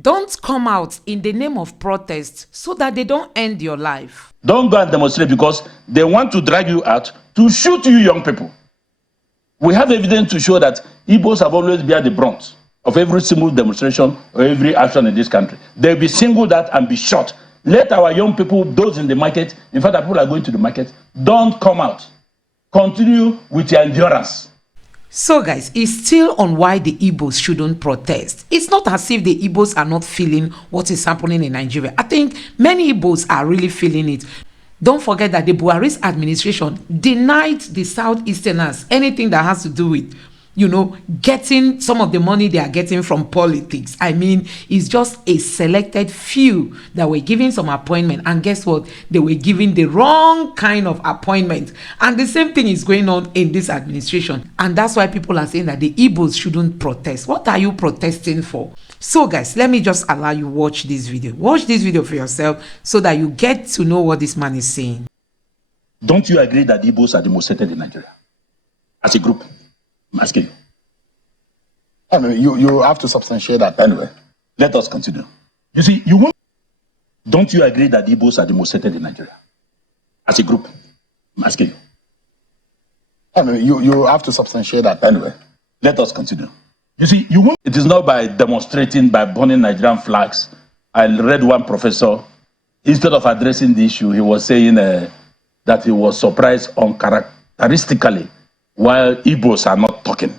Don't come out in the name of protest so that they don't end your life. Don't go and demonstrate because they want to drag you out to shoot you young people. We have evidence to show that Igbos have always been the brunt of every single demonstration or every action in this country. They'll be singled out and be shot. Let our young people, those in the market, in fact, people are going to the market, don't come out. Continue with your endurance. So guys, it's still on why the Igbos shouldn't protest. It's not as if the Igbos are not feeling what is happening in Nigeria. I think many Igbos are really feeling it. Don't forget that the Buhari's administration denied the Southeasterners anything that has to do with, getting some of the money they are getting from politics. I mean, it's just a selected few that were given some appointment. And guess what? They were given the wrong kind of appointment. And the same thing is going on in this administration. And that's why people are saying that the Igbos shouldn't protest. What are you protesting for? So guys, let me just allow you watch this video. Watch this video for yourself so that you get to know what this man is saying. Don't you agree that the Igbos are the most hated in Nigeria? As a group? I'm asking you. I mean, you have to substantiate that. Anyway, let us continue. You see, you won't. Don't you agree that the Igbos are the most hated in Nigeria? As a group? I'm asking you. I mean, you have to substantiate that. Anyway, let us continue. You see, you won't. It is not by demonstrating, by burning Nigerian flags. I read one professor, instead of addressing the issue, he was saying that he was surprised uncharacteristically while Igbos are not talking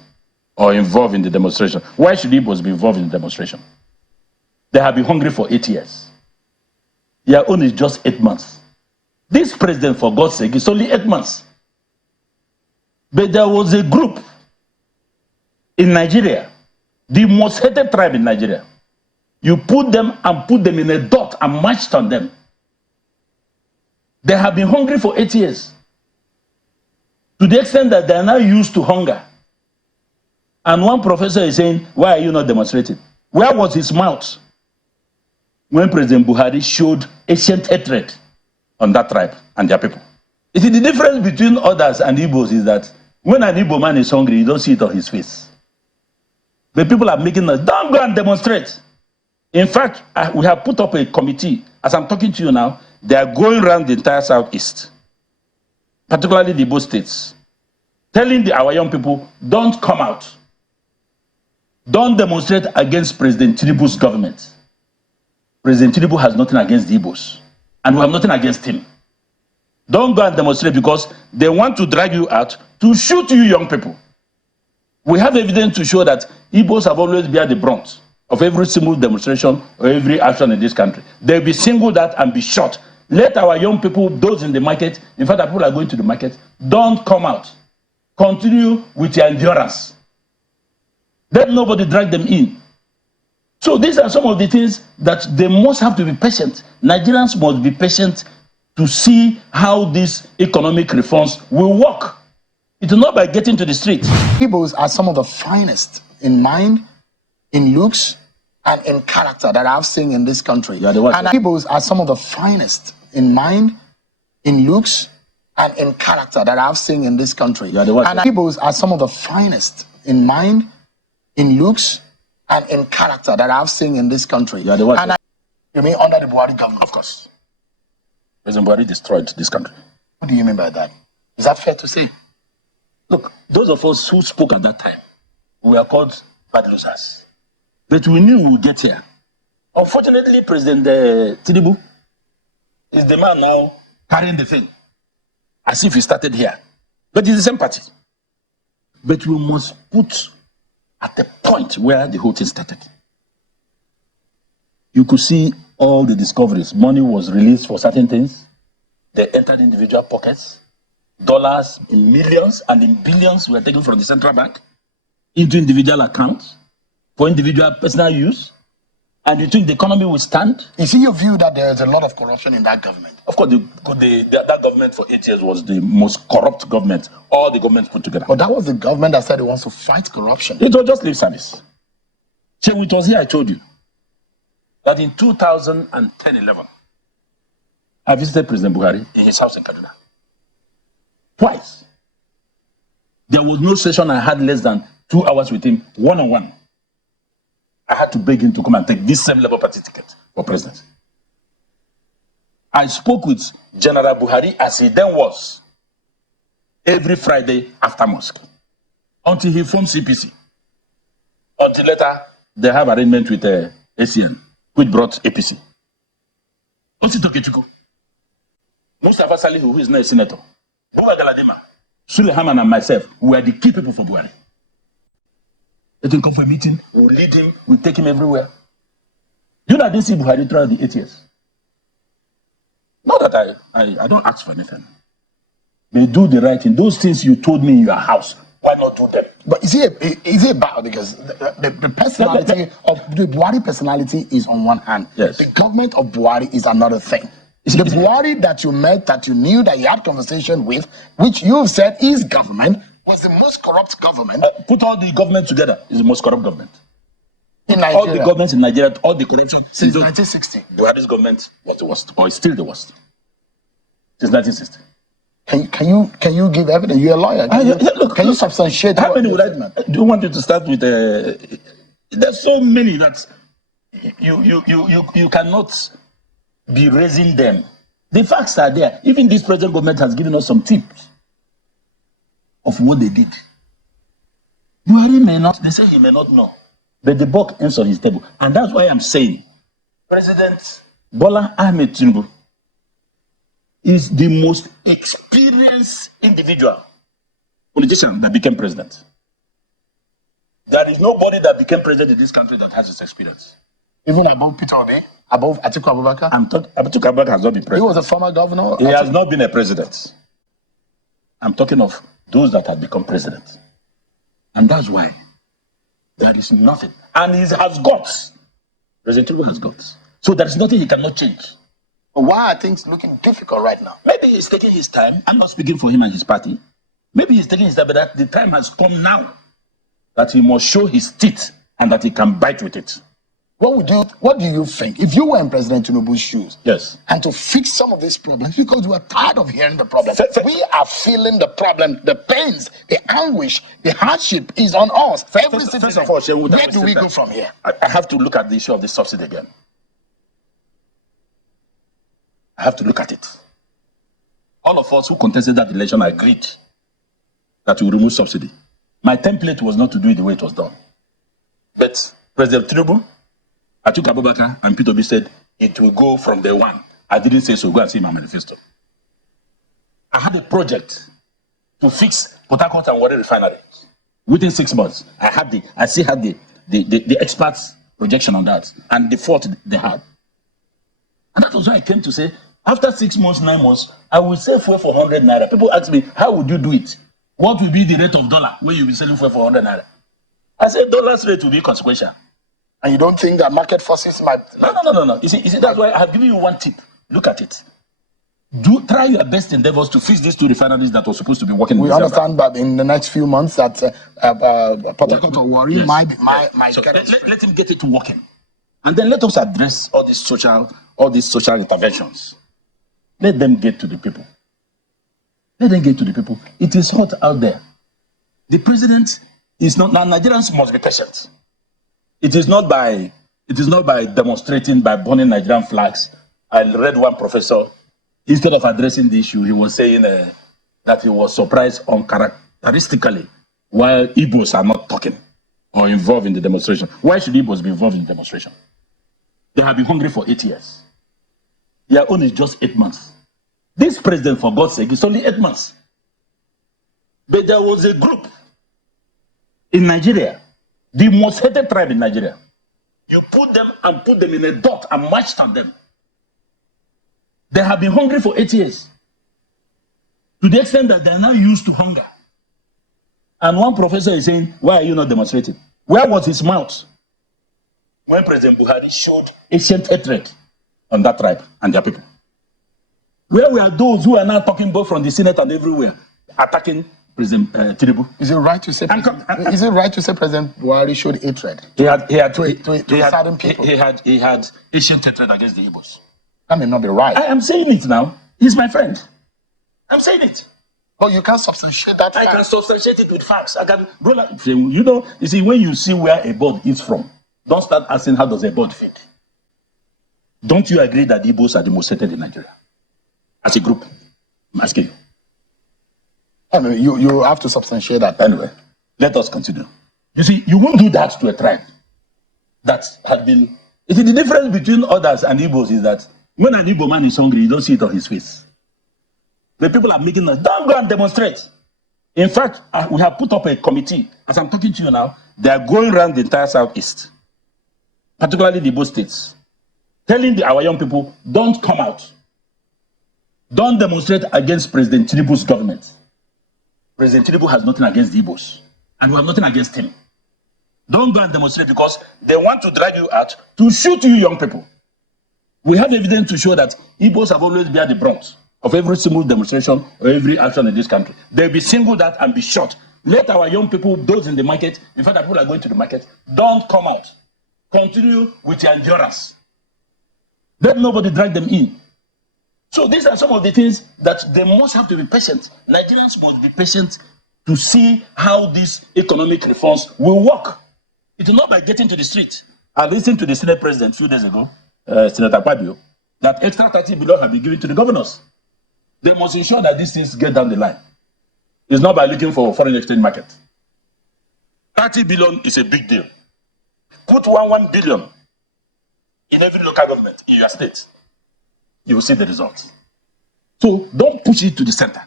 or involved in the demonstration. Why should Igbos be involved in the demonstration? They have been hungry for 8 years. Their own is just 8 months. This president, for God's sake, is only 8 months. But there was a group in Nigeria, the most hated tribe in Nigeria. You put them in a dot and marched on them. They have been hungry for 8 years. To the extent that they are now used to hunger. And one professor is saying, why are you not demonstrating? Where was his mouth when President Buhari showed ancient hatred on that tribe and their people? You see, the difference between others and Igbos is that when an Igbo man is hungry, you don't see it on his face. The people are making us, don't go and demonstrate. In fact, we have put up a committee. As I'm talking to you now, they are going around the entire Southeast, particularly the Igbo states, telling our young people, don't come out. Don't demonstrate against President Tinubu's government. President Tinubu has nothing against the Igbos, and we have nothing against him. Don't go and demonstrate because they want to drag you out to shoot you young people. We have evidence to show that Igbos have always been the brunt of every single demonstration or every action in this country. They'll be singled out and be shot. Let our young people, those in the market, in fact, people are going to the market, don't come out. Continue with your endurance. Let nobody drag them in. So these are some of the things that they must have to be patient. Nigerians must be patient to see how these economic reforms will work. It is not by getting to the streets. Igbos are some of the finest in mind, in looks, and in character that I've seen in this country. And Igbos are some of the finest in mind, in looks, and in character that I've seen in this country. And Igbos are some of the finest in mind, in looks, and in character that I've seen in this country. And you mean under the Buhari government? Of course. President Buhari destroyed this country. What do you mean by that? Is that fair to say? Look, those of us who spoke at that time, we were called bad losers. But we knew we would get here. Unfortunately, President Tinubu is the man now carrying the thing, as if he started here. But it's the same party. But we must put at the point where the whole thing started. You could see all the discoveries. Money was released for certain things. They entered individual pockets. Dollars in millions and in billions were taken from the central bank into individual accounts for individual personal use. And you think the economy will stand? Is it your view that there is a lot of corruption in that government? Of course, that government for 8 years was the most corrupt government, all the governments put together. But that was the government that said it wants to fight corruption. It was just lip service. So it was here I told you that in 2010-11, I visited President Buhari in his house in Kaduna. Twice. There was no session I had less than 2 hours with him, one-on-one. I had to beg him to come and take this same Labour Party ticket for president. I spoke with General Buhari as he then was every Friday after mosque until he formed CPC. Until later, they have arrangement with ACN, which brought APC. Osito Kechuku, Mustafa Salihu, who is now a senator, Buwa Galadima, Suleiman and myself, we are the key people for Buhari. Let him come for a meeting, we'll lead him, we'll take him everywhere. You know, I didn't see Buhari throughout the 8 years. Not that I don't ask for anything. They do the right thing. Those things you told me in your house, why not do them? But is it bad? Because the personality of the Buhari personality is on one hand. Yes. The government of Buhari is another thing. The Buhari that you met, that you knew, that you had conversation with, which you've said is government, was the most corrupt government. Put all the government together, is the most corrupt government. In Nigeria. All the governments in Nigeria, all the corruption. Since 1960. Buhari's government was the worst, or is still the worst. Since 1960. Can you give evidence? You're a lawyer. Can you substantiate? How many would I do? Want you to start with? There's so many that you cannot be raising them. The facts are there. Even this present government has given us some tips of what they did. Buhari may not. They say he may not know, but the buck ends on his table, and that's why I'm saying, President Bola Ahmed Tinubu is the most experienced individual politician that became president. There is nobody that became president in this country that has this experience. Even above Peter Obi, above Atiku Abubakar? Atiku Abubakar has not been president. He was a former governor. He has not been a president. I'm talking of those that have become president. And that's why there is nothing. And he has guts. President Tinubu has guts. So there is nothing he cannot change. But why are things looking difficult right now? Maybe he's taking his time. I'm not speaking for him and his party. Maybe he's taking his time, but that the time has come now that he must show his teeth and that he can bite with it. What do you think if you were in President Tinubu's shoes? Yes. And to fix some of these problems, because we are tired of hearing the problem. We are feeling the problem, the pains, the anguish, the hardship is on us. For every citizen. First of all, where do we go from here? I have to look at the issue of the subsidy again. I have to look at it. All of us who contested that election agreed that we remove subsidy. My template was not to do it the way it was done. But President Tinubu, Atiku Abubakar, and Peter Obi said it will go from day one. I didn't say so. Go and see my manifesto. I had a project to fix Port Harcourt and Warri refinery. Within 6 months, I still had the experts' projection on that and the fault they had. And that was why I came to say, after 6 months, 9 months, I will sell fuel for 100 naira. People ask me, how would you do it? What will be the rate of dollar when you'll be selling fuel for 100 naira? I said, dollar's rate will be consequential. And you don't think that market forces might... No. You see, that's why I have given you one tip. Look at it. Try your best endeavors to fix these two refineries that were supposed to be working. We understand that in the next few months that Port Harcourt or Warri might so get let him get it to working. And then let us address all these social interventions. Let them get to the people. Let them get to the people. It is hot out there. The president is not... Now, Nigerians must be patient. It is not by demonstrating, by burning Nigerian flags. I read one professor, instead of addressing the issue, he was saying that he was surprised uncharacteristically while Igbos are not talking or involved in the demonstration. Why should Igbos be involved in the demonstration? They have been hungry for 8 years. Their own is just 8 months. This president, for God's sake, is only 8 months. But there was a group in Nigeria, the most hated tribe in Nigeria. You put them in a dot and marched on them. They have been hungry for 8 years. To the extent that they are now used to hunger. And one professor is saying, why are you not demonstrating? Where was his mouth when President Buhari showed ancient hatred on that tribe and their people? Where were those who are now talking both from the Senate and everywhere, attacking President Tinubu? Is it right to say? Is it right to say President Buhari showed hatred? He had certain people. He had ancient hatred against the Igbos. That may not be right. I am saying it now. He's my friend. I'm saying it. But you can't substantiate that. I can substantiate it with facts. You see, when you see where a bird is from, don't start asking how does a bird feed. Don't you agree that the Igbos are the most hated in Nigeria? As a group, I'm asking you. I mean, you have to substantiate that. Anyway, let us continue. You see, you won't do that to a tribe that had been. You see, the difference between others and Igbos is that when an Igbo man is hungry, you don't see it on his face. The people are making us, don't go and demonstrate. In fact, we have put up a committee. As I'm talking to you now, they are going around the entire Southeast, particularly the Igbo states, telling our young people, don't come out. Don't demonstrate against President Tinubu's government. President Tinubu has nothing against the Igbos, and we have nothing against him. Don't go and demonstrate because they want to drag you out to shoot you young people. We have evidence to show that Igbos have always been at the brunt of every single demonstration or every action in this country. They'll be singled out and be shot. Let our young people, those in the market, in fact, people are going to the market, don't come out. Continue with your endurance. Let nobody drag them in. So these are some of the things that they must have to be patient. Nigerians must be patient to see how these economic reforms will work. It is not by getting to the street. I listened to the Senate President a few days ago, Senator Akpabio, that extra 30 billion have been given to the governors. They must ensure that these things get down the line. It's not by looking for a foreign exchange market. 30 billion is a big deal. Put 1 billion in every local government in your state. You will see the results. So don't push it to the center.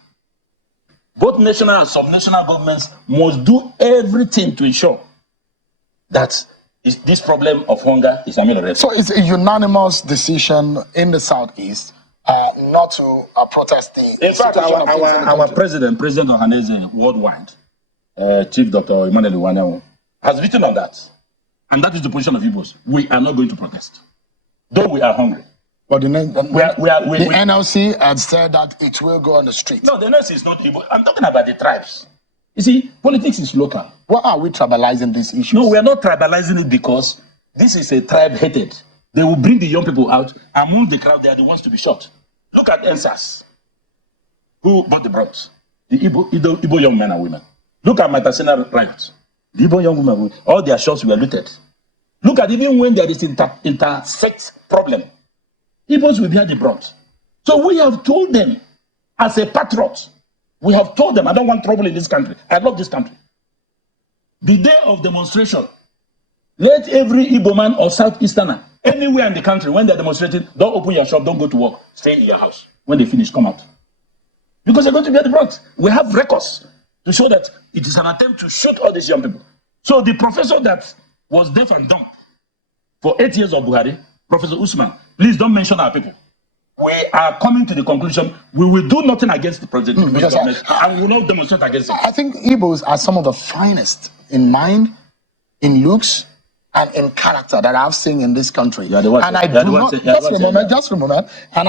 Both national and sub-national governments must do everything to ensure that this problem of hunger is ameliorated. So it's a unanimous decision in the Southeast not to protest the. In fact, our President Ohaneze worldwide, Chief Dr. Emmanuel Iwanyanwu, has written on that. And that is the position of Igbos. We are not going to protest, though we are hungry. But the NLC had said that it will go on the street. No, the NLC is not Igbo. I'm talking about the tribes. You see, politics is local. Why are we tribalizing these issues? No, we are not tribalizing it because this is a tribe hated. They will bring the young people out. Among the crowd, they are the ones to be shot. Look at NSAS, who bought the brunt. The Igbo young men and women. Look at Matasena riots. The Igbo young women, all their shots were looted. Look at even when there is intersect problem, Igbos will bear the brunt. So we have told them, as a patriot, we have told them, I don't want trouble in this country. I love this country. The day of demonstration, let every Igbo man or Southeasterner, anywhere in the country, when they're demonstrating, don't open your shop, don't go to work, stay in your house. When they finish, come out. Because they're going to bear the brunt. We have records to show that it is an attempt to shoot all these young people. So the professor that was deaf and dumb for 8 years of Buhari, Professor Usman, please don't mention our people. We are coming to the conclusion we will do nothing against the president and we will not demonstrate against him. I think Igbos are some of the finest in mind, in looks, and in character that I've seen in this country. And I do not, just a moment. And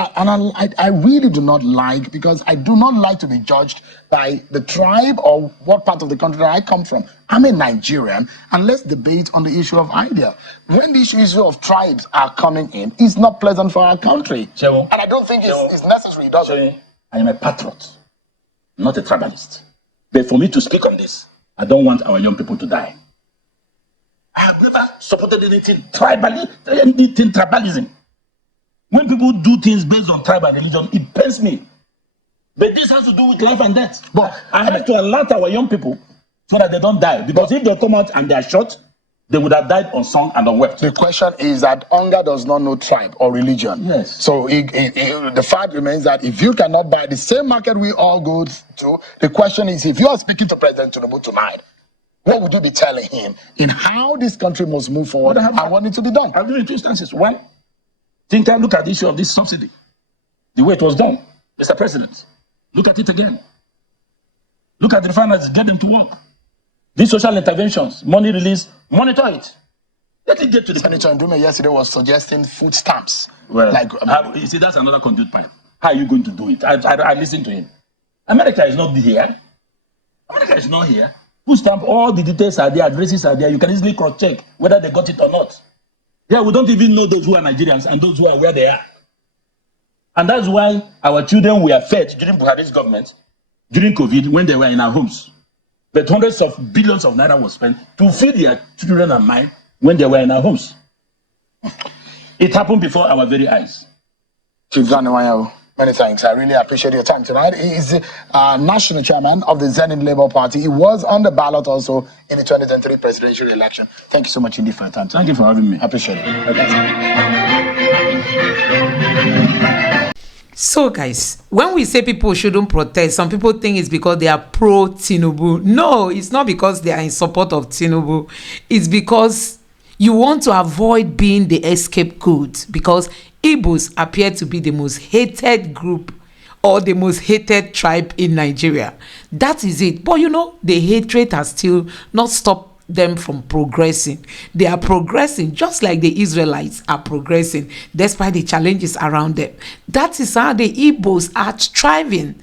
I really do not like, because I do not like to be judged by the tribe or what part of the country that I come from. I'm a Nigerian, and let's debate on the issue of idea. When the issue of tribes are coming in, it's not pleasant for our country. And I don't think it's necessary, does it? I am a patriot, not a tribalist. But for me to speak on this, I don't want our young people to die. I have never supported anything tribalism. When people do things based on tribe and religion, it pains me. But this has to do with life and death. But I have to alert our young people so that they don't die. Because if they come out and they are shot, they would have died unsung and unwept. The question is that hunger does not know tribe or religion. Yes. So the fact remains that if you cannot buy the same market we all go to, the question is, if you are speaking to President Tinubu tonight, what would you be telling him in how this country must move forward and what needs to be done? I'll give you 2 instances. One, look at the issue of this subsidy. The way it was done. Mr. President, look at it again. Look at the refiners, get them to work. These social interventions, money release, monitor it. Let it get to the Senator Ndume yesterday was suggesting food stamps. Well, you see, that's another conduit pipe. How are you going to do it? I listened to him. America is not here. America is not here. Food stamp, all the details are there, addresses are there. You can easily cross-check whether they got it or not. Yeah, we don't even know those who are Nigerians and those who are where they are. And that's why our children were fed during Buhari's government, during COVID, when they were in our homes. But hundreds of billions of naira was spent to feed their children and mine when they were in our homes. It happened before our very eyes. Chief Zaniwayo, many thanks. I really appreciate your time tonight. He is the national chairman of the Zenith Labour Party. He was on the ballot also in the 2023 presidential election. Thank you so much indeed for your time. Thank you for having me. I appreciate it. So guys, when we say people shouldn't protest, some people think it's because they are pro Tinubu. No, it's not because they are in support of Tinubu. It's because you want to avoid being the scapegoat, because Igbos appear to be the most hated group or the most hated tribe in Nigeria. That is it. But you know, the hatred has still not stopped them from progressing. They are progressing just like the Israelites are progressing despite the challenges around them. That is how the Igbos are thriving.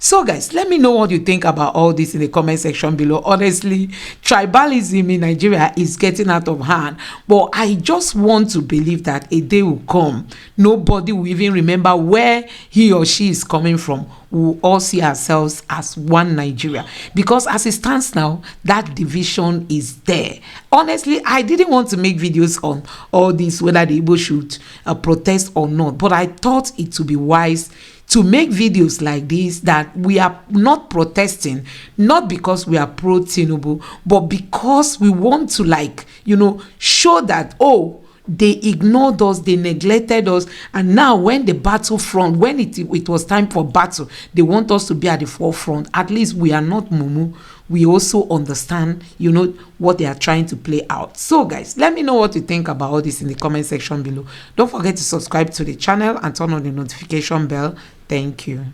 So guys, let me know what you think about all this in the comment section below. Honestly, tribalism in Nigeria is getting out of hand, but I just want to believe that a day will come, nobody will even remember where he or she is coming from. We will all see ourselves as one Nigeria, because as it stands now, that division is there. Honestly, I didn't want to make videos on all this, whether the Igbo should protest or not, but I thought it would be wise to make videos like this, that we are not protesting, not because we are pro Tinubu, but because we want to, like, you know, show that, oh, they ignored us, they neglected us, and now when the battlefront, when it was time for battle, they want us to be at the forefront. At least we are not mumu. We also understand, you know, what they are trying to play out. So guys, let me know what you think about all this in the comment section below. Don't forget to subscribe to the channel and turn on the notification bell. Thank you.